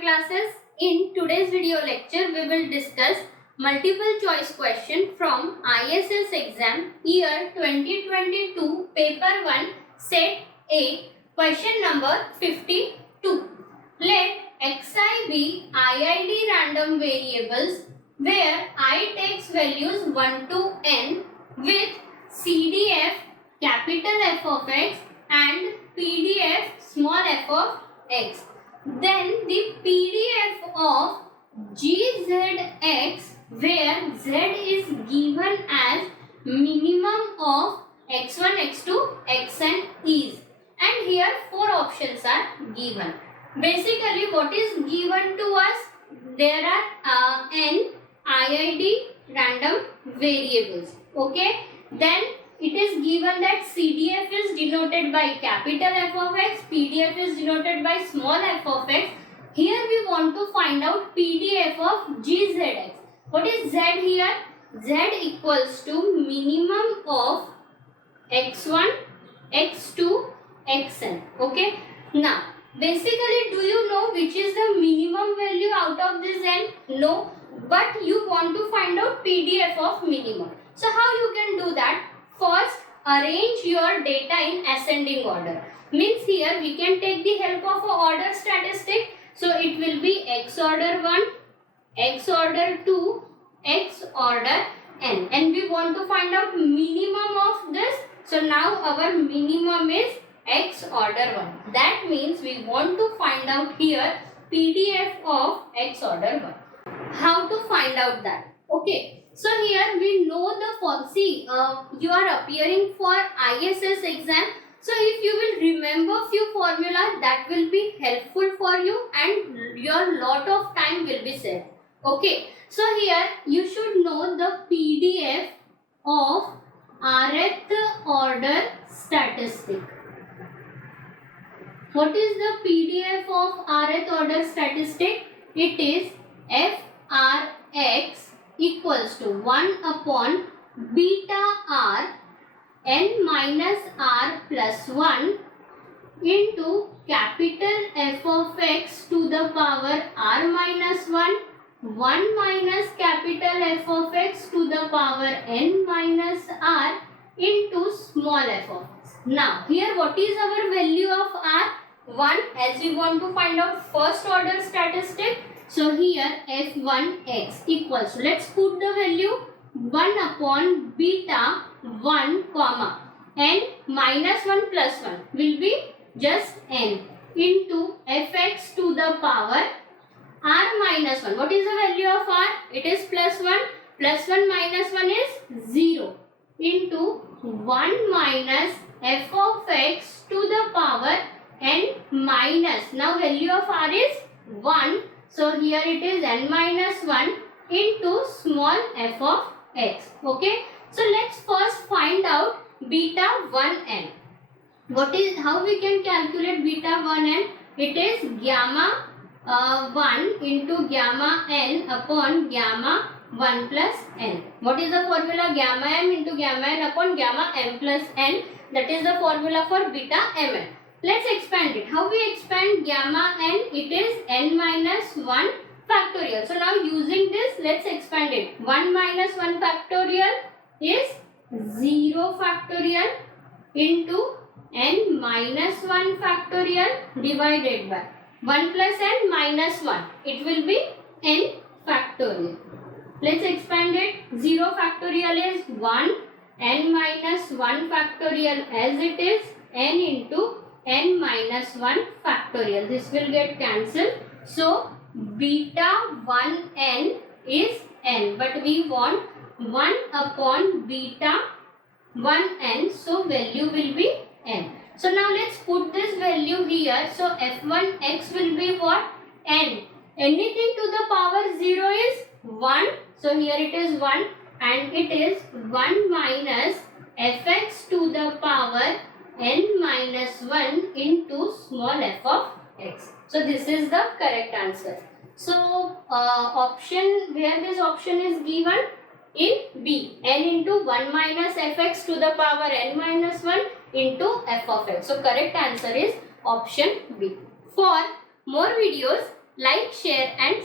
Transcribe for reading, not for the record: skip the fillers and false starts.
classes. In today's video lecture, we will discuss multiple choice question from ISS exam year 2022 paper 1 set A question number 52. Let xi be IID random variables where I takes values 1 to n with CDF capital F of x and PDF small f of x. Then the PDF of GZX where z is given as minimum of x1, x2, xn is, and here four options are given. Basically what is given to us, there are n IID random variables. Okay, then it is given that CDF is denoted by capital F of x, PDF is denoted by small f of x. Here we want to find out PDF of GZX. What is Z here? Z equals to minimum of x1, x2, xn. Okay. Now, basically, do you know which is the minimum value out of this n? No. But you want to find out PDF of minimum. So, how you can do that? First, arrange your data in ascending order. Means here we can take the help of a order statistic. So it will be x order 1, x order 2, x order n. And we want to find out minimum of this. So now our minimum is x order 1. That means we want to find out here PDF of x order 1. How to find out that? Okay. So here we know you are appearing for ISS exam. So if you will remember few formula, that will be helpful for you and your lot of time will be saved. Okay. So here you should know the PDF of rth order statistic. What is the PDF of rth order statistic? It is FRX equals to 1 upon beta r n minus r plus 1 into capital F of x to the power r minus 1 minus capital F of x to the power n minus r into small f of x. Now here what is our value of r? 1, as we want to find out first order statistic. So here f1x equals to, let's put the value 1 upon beta 1 comma n minus 1 plus 1 will be just n into fx to the power r minus 1. What is the value of r? It is plus 1. Plus 1 minus 1 is 0 into 1 minus f of x to the power n minus. Now value of r is 1. So here it is n minus 1 into small f of x. Okay. So let's first find out beta 1n. How we can calculate beta 1n? It is gamma 1 into gamma n upon gamma 1 plus n. What is the formula? Gamma m into gamma n upon gamma m plus n. That is the formula for beta mn. Let's expand it. How we expand gamma n? It is n minus 1 factorial. So now using this, let's expand it. 1 minus 1 factorial is 0 factorial into n minus 1 factorial divided by 1 plus n minus 1. It will be n factorial. Let's expand it. 0 factorial is 1, n minus 1 factorial as it is, n into n minus 1 factorial. This will get cancelled. So beta 1n is n, but we want 1 upon beta 1n, so value will be n. So now let's put this value here. So f1x will be what? N. Anything to the power 0 is 1. So here it is 1 and it is 1 minus fx to the power n minus 1 into small f of x. So this is the correct answer. So option where this option is given in B, n into 1 minus fx to the power n minus 1 into f of x. So correct answer is option B. For more videos, like, share and